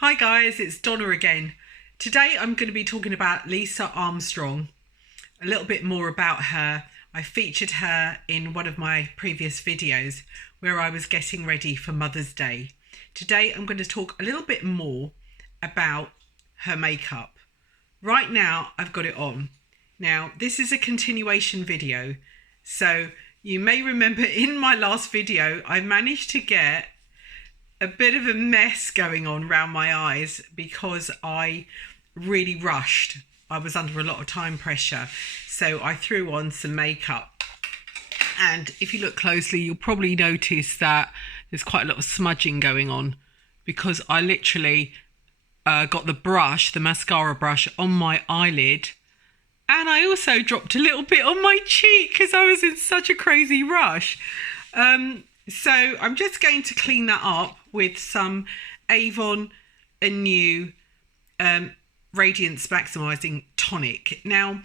Hi guys, it's Donna again. Today I'm going to be talking about Lisa Armstrong, a little bit more about her. I featured her in one of my previous videos where I was getting ready for Mother's Day. Today I'm going to talk a little bit more about her makeup. Right now I've got it on. Now this is a continuation video, so you may remember in my last video I managed to get a bit of a mess going on around my eyes because I really rushed. I was under a lot of time pressure, so I threw on some makeup. And if you look closely, you'll probably notice that there's quite a lot of smudging going on because I literally got the brush, the mascara brush, on my eyelid. And I also dropped a little bit on my cheek because I was in such a crazy rush. So I'm just going to clean that up with some AVON ANEW Radiance Maximising Tonic. Now,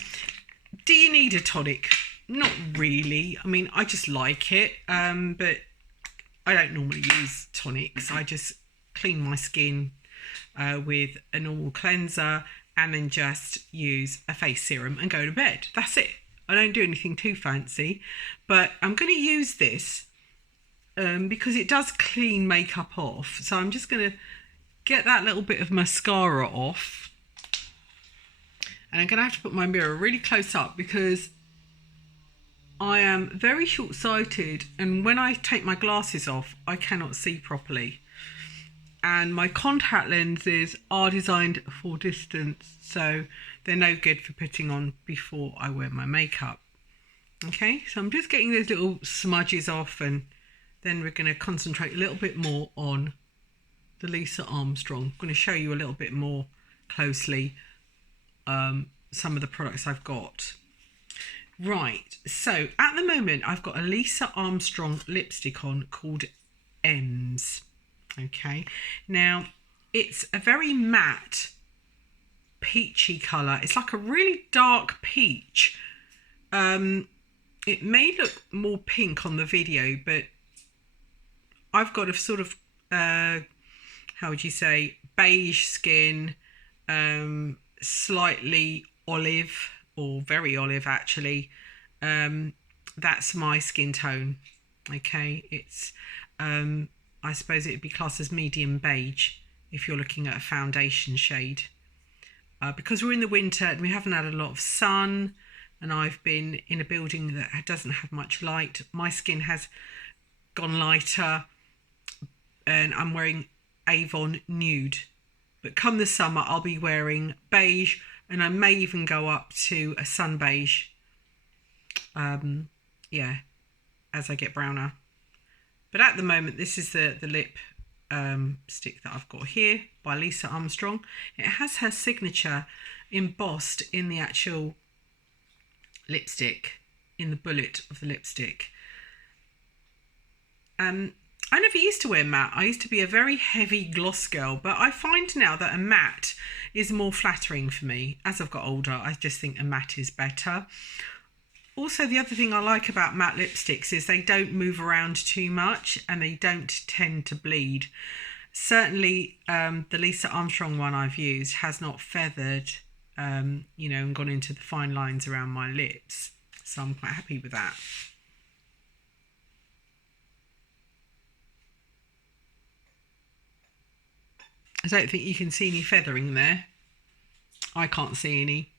do you need a tonic? Not really. I mean, I just like it, but I don't normally use tonics. I just clean my skin with a normal cleanser and then just use a face serum and go to bed. That's it. I don't do anything too fancy, but I'm going to use this because it does clean makeup off. So I'm just going to get that little bit of mascara off. And I'm going to have to put my mirror really close up because I am very short-sighted, and when I take my glasses off, I cannot see properly. And my contact lenses are designed for distance, so they're no good for putting on before I wear my makeup. Okay, so I'm just getting those little smudges off, and then we're going to concentrate a little bit more on the Lisa Armstrong. I'm going to show you a little bit more closely some of the products I've got. Right, so at the moment I've got a Lisa Armstrong lipstick on called M's. Okay, now it's a very matte peachy colour. It's like a really dark peach. It may look more pink on the video, but I've got a sort of how would you say, beige skin, slightly olive, or very olive actually. That's my skin tone. Okay, it's I suppose it would be classed as medium beige if you're looking at a foundation shade. Because we're in the winter and we haven't had a lot of sun, and I've been in a building that doesn't have much light, my skin has gone lighter, and I'm wearing AVON Nude. But come the summer, I'll be wearing beige, and I may even go up to a sun beige. Yeah, as I get browner. But at the moment, this is the lip stick that I've got here by Lisa Armstrong. It has her signature embossed in the actual lipstick, in the bullet of the lipstick. I never used to wear matte. I used to be a very heavy gloss girl, but I find now that a matte is more flattering for me. As I've got older, I just think a matte is better. Also, the other thing I like about matte lipsticks is they don't move around too much and they don't tend to bleed. Certainly, the Lisa Armstrong one I've used has not feathered, you know, and gone into the fine lines around my lips. So I'm quite happy with that. I don't think you can see any feathering there. I can't see any.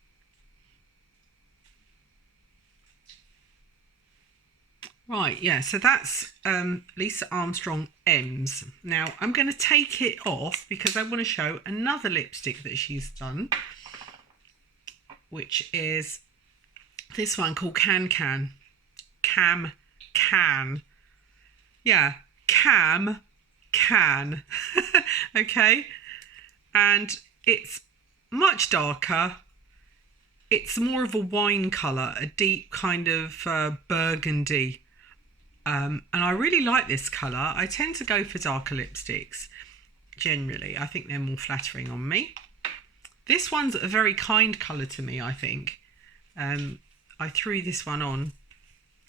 Right, yeah, so that's Lisa Armstrong M's. Now, I'm going to take it off because I want to show another lipstick that she's done, which is this one called Can. Yeah, Can. Okay, and it's much darker. It's more of a wine colour, a deep kind of burgundy. And I really like this colour. I tend to go for darker lipsticks generally. I think they're more flattering on me. This one's a very kind colour to me, I think. I threw this one on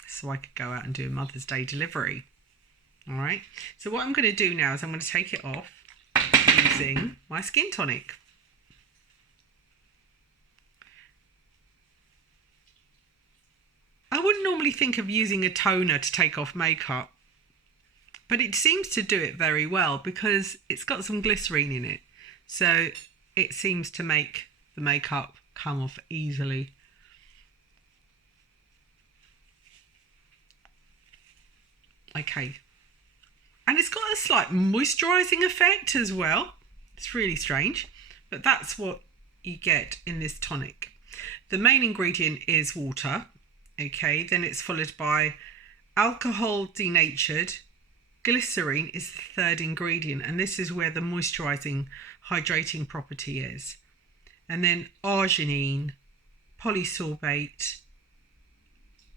so I could go out and do a Mother's Day delivery. All right, so what I'm going to do now is I'm going to take it off using my skin tonic. I wouldn't normally think of using a toner to take off makeup, but it seems to do it very well because it's got some glycerine in it. So it seems to make the makeup come off easily. Okay. And it's got a slight moisturising effect as well. It's really strange, but that's what you get in this tonic. The main ingredient is water. Okay, then it's followed by alcohol denatured. Glycerine is the third ingredient, and this is where the moisturising, hydrating property is. And then arginine, polysorbate,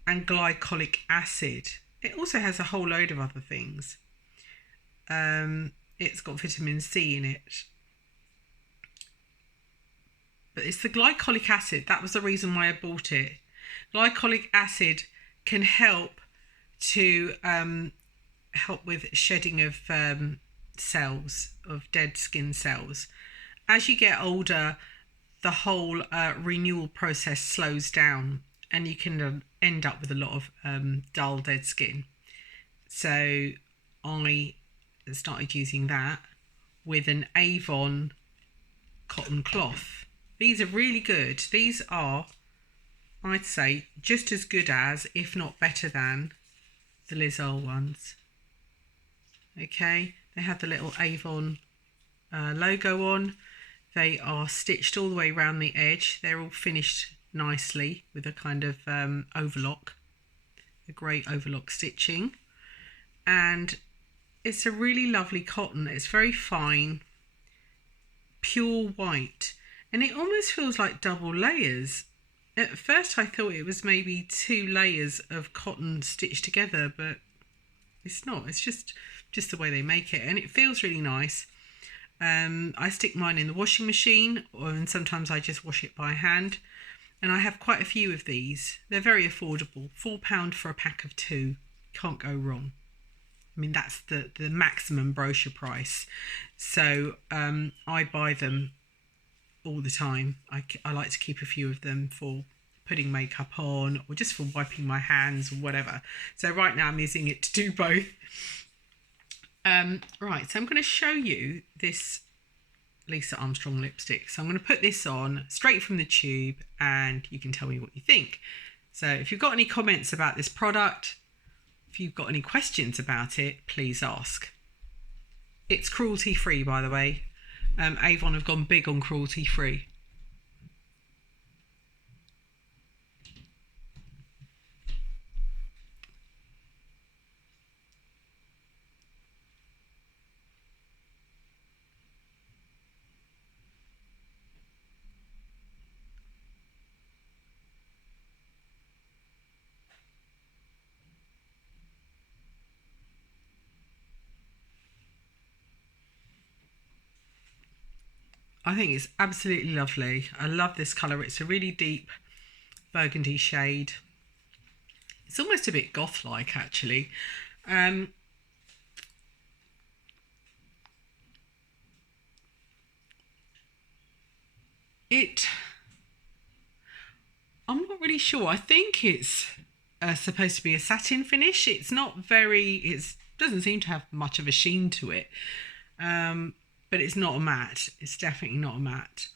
and glycolic acid. It also has a whole load of other things. It's got vitamin C in it. But it's the glycolic acid. That was the reason why I bought it. Glycolic acid can help to help with shedding of cells, of dead skin cells. As you get older, the whole renewal process slows down, and you can end up with a lot of dull, dead skin. So I started using that with an AVON cotton cloth. These are really good. These are, I'd say, just as good as, if not better than, the Lisa ones. Okay, they have the little AVON logo on. They are stitched all the way around the edge. They're all finished nicely with a kind of overlock, a great overlock stitching. And it's a really lovely cotton. It's very fine, pure white, and it almost feels like double layers. At first I thought it was maybe 2 layers of cotton stitched together, but it's not. It's just the way they make it, and it feels really nice. I stick mine in the washing machine, and sometimes I just wash it by hand. And I have quite a few of these. They're very affordable. £4 for a pack of 2. Can't go wrong. I mean, that's the maximum brochure price. So I buy them all the time. I like to keep a few of them for putting makeup on, or just for wiping my hands or whatever. So right now I'm using it to do both. Right, so I'm going to show you this Lisa Armstrong lipstick. So I'm going to put this on straight from the tube, and you can tell me what you think. So if you've got any comments about this product, if you've got any questions about it, please ask. It's cruelty free, by the way. AVON have gone big on cruelty free. I think it's absolutely lovely. I love this colour. It's a really deep burgundy shade. It's almost a bit goth-like, actually. I'm not really sure. I think it's supposed to be a satin finish. It's not very, it doesn't seem to have much of a sheen to it. But it's not a matte. It's definitely not a matte.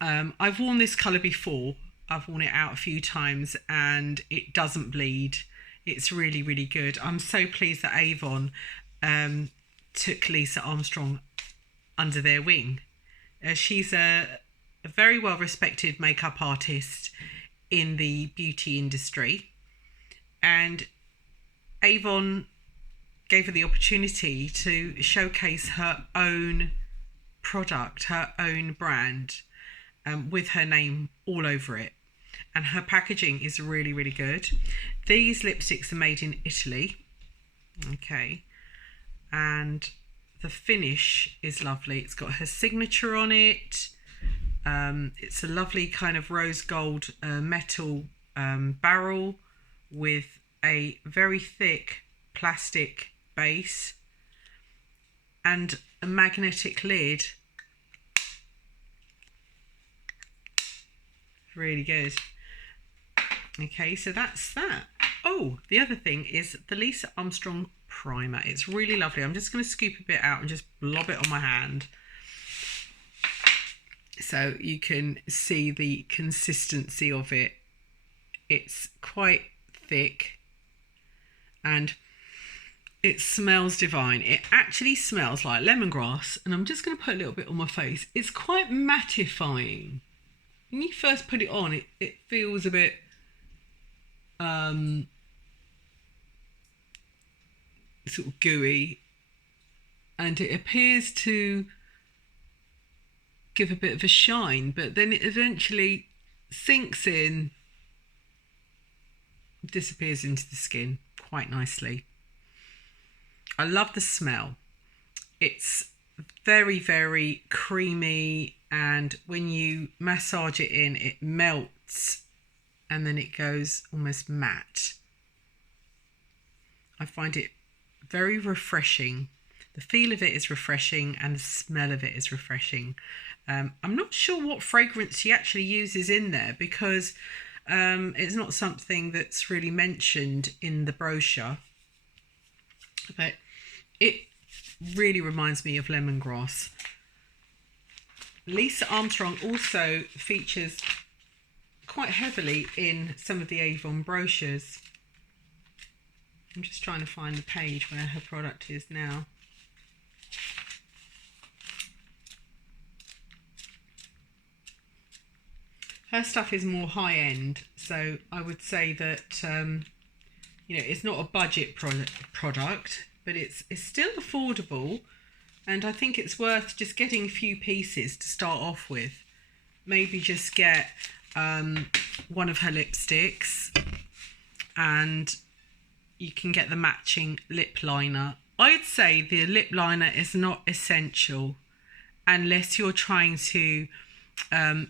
I've worn this colour before. I've worn it out a few times and it doesn't bleed. It's really, really good. I'm so pleased that AVON took Lisa Armstrong under their wing. She's a very well-respected makeup artist in the beauty industry, and AVON gave her the opportunity to showcase her own product, her own brand, with her name all over it. And her packaging is really, really good. These lipsticks are made in Italy. Okay. And the finish is lovely. It's got her signature on it. It's a lovely kind of rose gold metal barrel with a very thick plastic base, and a magnetic lid. Really good. Okay, so that's that. Oh, the other thing is the Lisa Armstrong primer. It's really lovely. I'm just going to scoop a bit out and just blob it on my hand so you can see the consistency of it. It's quite thick and it smells divine. It actually smells like lemongrass, and I'm just going to put a little bit on my face. It's quite mattifying. When you first put it on, it feels a bit sort of gooey, and it appears to give a bit of a shine, but then it eventually sinks in, disappears into the skin quite nicely. I love the smell. It's very, very creamy, and when you massage it in, it melts and then it goes almost matte. I find it very refreshing. The feel of it is refreshing and the smell of it is refreshing. I'm not sure what fragrance she actually uses in there, because it's not something that's really mentioned in the brochure, but it really reminds me of lemongrass. Lisa Armstrong also features quite heavily in some of the AVON brochures. I'm just trying to find the page where her product is now. Her stuff is more high end, so I would say that you know, it's not a budget product, but it's still affordable, and I think it's worth just getting a few pieces to start off with. Maybe just get one of her lipsticks, and you can get the matching lip liner. I'd say the lip liner is not essential unless you're trying to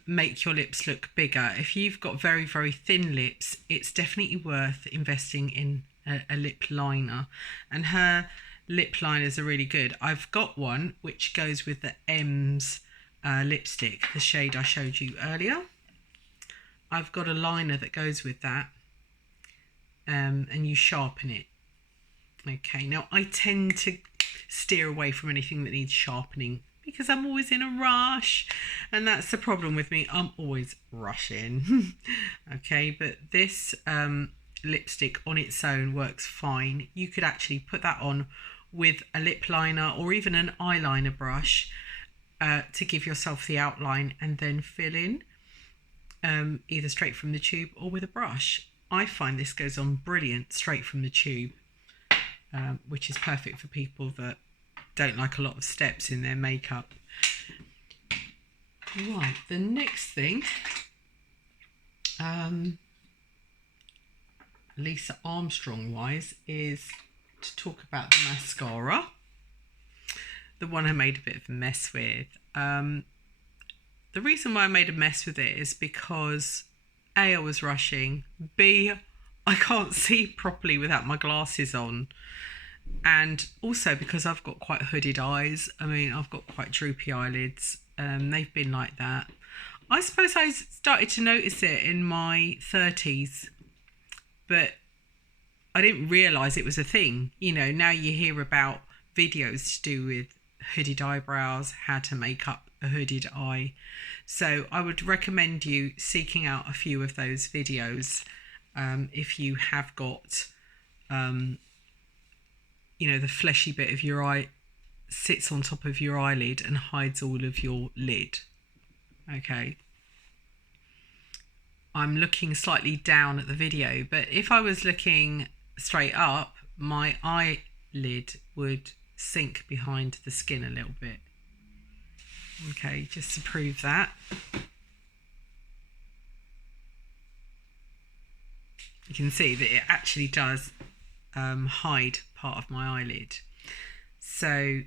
make your lips look bigger. If you've got very, very thin lips, it's definitely worth investing in a lip liner, and her lip liners are really good. I've got one which goes with the M's lipstick, the shade I showed you earlier. I've got a liner that goes with that, and you sharpen it. Okay, now I tend to steer away from anything that needs sharpening because I'm always in a rush, and that's the problem with me. I'm always rushing. Okay, but this lipstick on its own works fine. You could actually put that on with a lip liner or even an eyeliner brush to give yourself the outline, and then fill in either straight from the tube or with a brush. I find this goes on brilliant straight from the tube, which is perfect for people that don't like a lot of steps in their makeup. Right, the next thing, Lisa Armstrong wise, is to talk about the mascara, the one I made a bit of a mess with. The reason why I made a mess with it is because A, I was rushing, B, I can't see properly without my glasses on, and also because I've got quite hooded eyes. I mean, I've got quite droopy eyelids. They've been like that. I suppose I started to notice it in my 30s, but I didn't realise it was a thing. You know, now you hear about videos to do with hooded eyebrows, how to make up a hooded eye. So I would recommend you seeking out a few of those videos if you have got, you know, the fleshy bit of your eye sits on top of your eyelid and hides all of your lid. Okay. I'm looking slightly down at the video, but if I was looking straight up, my eyelid would sink behind the skin a little bit. Okay, just to prove that. You can see that it actually does hide part of my eyelid. So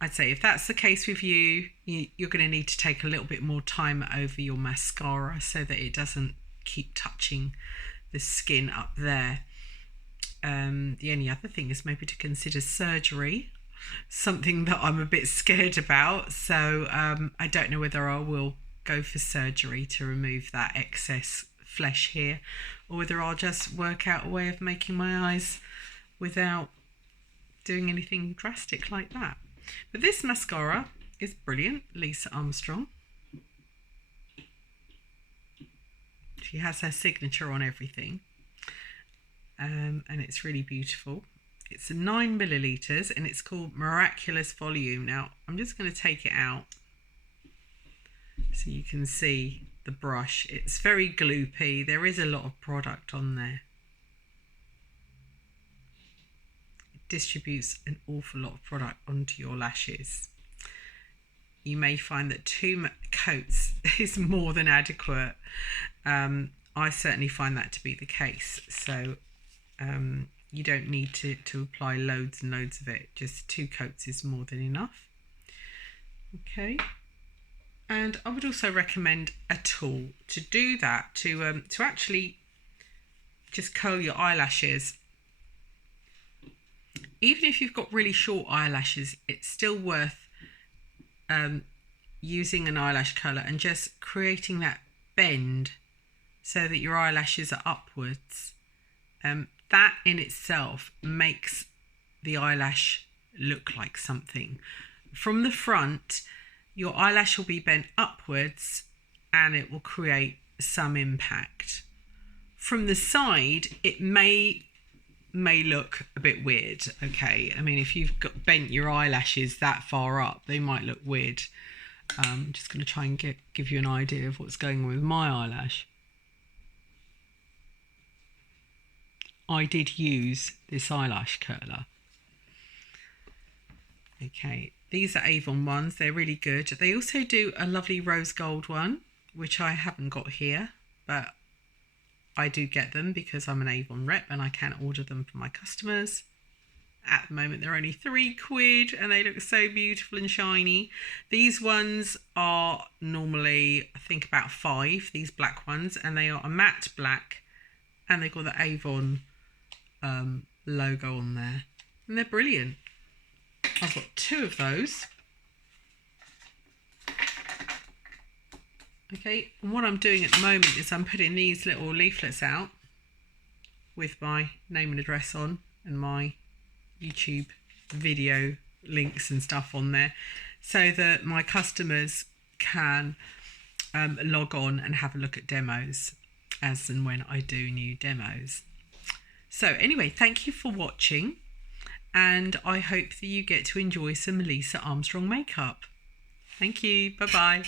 I'd say if that's the case with you, you're going to need to take a little bit more time over your mascara so that it doesn't keep touching the skin up there. The only other thing is maybe to consider surgery. something that I'm a bit scared about. So I don't know whether I will go for surgery to remove that excess flesh here, or whether I'll just work out a way of making my eyes without doing anything drastic like that. But this mascara is brilliant. Lisa Armstrong. She has her signature on everything, and it's really beautiful. It's 9 millilitres and it's called Miraculous Volume. Now I'm just going to take it out so you can see the brush. It's very gloopy. There is a lot of product on there. It distributes an awful lot of product onto your lashes. You may find that 2 coats is more than adequate. I certainly find that to be the case. So you don't need to apply loads and loads of it. Just 2 coats is more than enough. Okay. And I would also recommend a tool to do that, to actually just curl your eyelashes. Even if you've got really short eyelashes, it's still worth using an eyelash curler and just creating that bend so that your eyelashes are upwards. That in itself makes the eyelash look like something. From the front, your eyelash will be bent upwards and it will create some impact. From the side, it may look a bit weird. Okay, I mean, if you've bent your eyelashes that far up, they might look weird. I'm just going to try and give you an idea of what's going on with my eyelash. I did use this eyelash curler. Okay, these are AVON ones. They're really good. They also do a lovely rose gold one, which I haven't got here, but I do get them because I'm an AVON rep and I can order them for my customers. At the moment, they're only £3 and they look so beautiful and shiny. These ones are normally, I think, about £5, these black ones, and they are a matte black and they've got the AVON logo on there. And they're brilliant. I've got 2 of those. Okay, and what I'm doing at the moment is I'm putting these little leaflets out with my name and address on and my YouTube video links and stuff on there, so that my customers can log on and have a look at demos as and when I do new demos. So anyway, thank you for watching, and I hope that you get to enjoy some Lisa Armstrong makeup. Thank you. Bye bye.